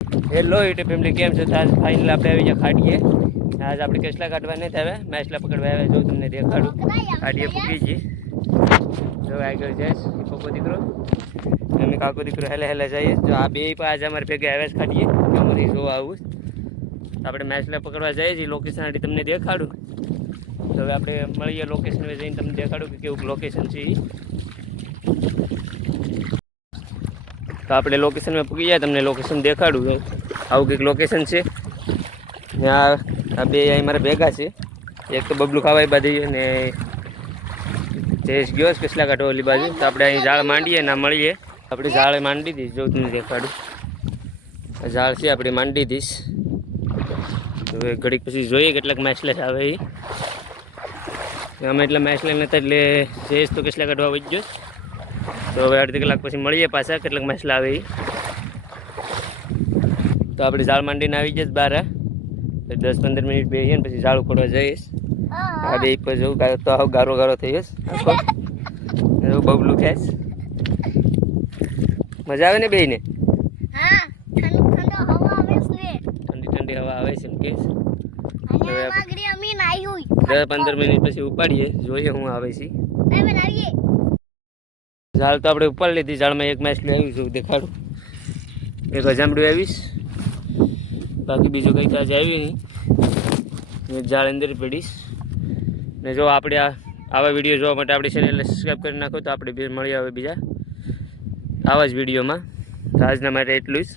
Hello YouTube family, કેમ છો? આજ ફાઇનલ આપણે આવી ગયા ખાડીએ. આજ આપણે કેસલા કાઢવા નથી આવે, મેસલા પકડવા આવે. જો તમને દેખાડું, ખાડીએ ફૂકી ગઈ. જો આગળ જઈશ પપ્પો દીકરો અમે કાકો દીકરો હેલે હેલે જઈએ. જો આ બે પણ આજે અમારે ભેગા આવે ખાડીએ અમારી જોવા આવું. આપણે મેસલા પકડવા જઈએ છીએ. લોકેશન આથી તમને દેખાડું. તો હવે આપણે મળીએ લોકેશન જઈને તમને દેખાડું કે કેવું લોકેશન છે. તો આપણે લોકેશનમાં પૂગી જાય, તમને લોકેશન દેખાડું. આવું કંઈક લોકેશન છે. ત્યાં આ બે અહીં મારા ભેગા છે. એક તો બબલું ખાવાય બાજુ ને જયેશ ગયો કેસલા કાઢો ઓલી બાજુ. તો આપણે અહીં ઝાડ માંડીએ ના મળીએ. આપણે ઝાડ માંડી દઈશ. જો તમને દેખાડું, ઝાડ છે આપણે માંડી દઈશ. હવે ઘડીક પછી જોઈએ કેટલાક મેસલેસ આવે એ. અમે એટલા મેસલેસ નતા એટલે જયેશ તો કેસલા કાઢવા વહી ગયો. તો હવે અડધી કલાક પછી મળીએ પાછા કેટલાક મેસલા આવે એ. તો આપણે ઝાડ માંડીને આવી જઈશ બહાર. 10-15 મિનિટ બેસીએ ને પછી ઝાડ ઉપાડવા જઈશ. આ બે પર જવું તો આવું ગારો ગારો થઈ જઈશ. એવું બબલું ખેંચ. મજા આવે ને બેયને? ઠંડી ઠંડી હવા આવે છે એમ કે 10-15 મિનિટ પછી ઉપાડીએ, જોઈએ હું આવે છે. ઝાડ તો આપણે ઉપાડી લીધી. ઝાડમાં એક મેસલી આવી છું, દેખાડું. એક હજામડું આવીશ, બાકી બીજું કંઈ કાજ આવી નહીં. ઝાડ અંદર પડીશ. ને જો આપણે આવા વિડીયો જોવા માટે આપણી ચેનલને સબસ્ક્રાઈબ કરી નાખો. તો આપણે મળીએ હવે બીજા આવા જ વિડીયોમાં. તો આજના માટે એટલું જ.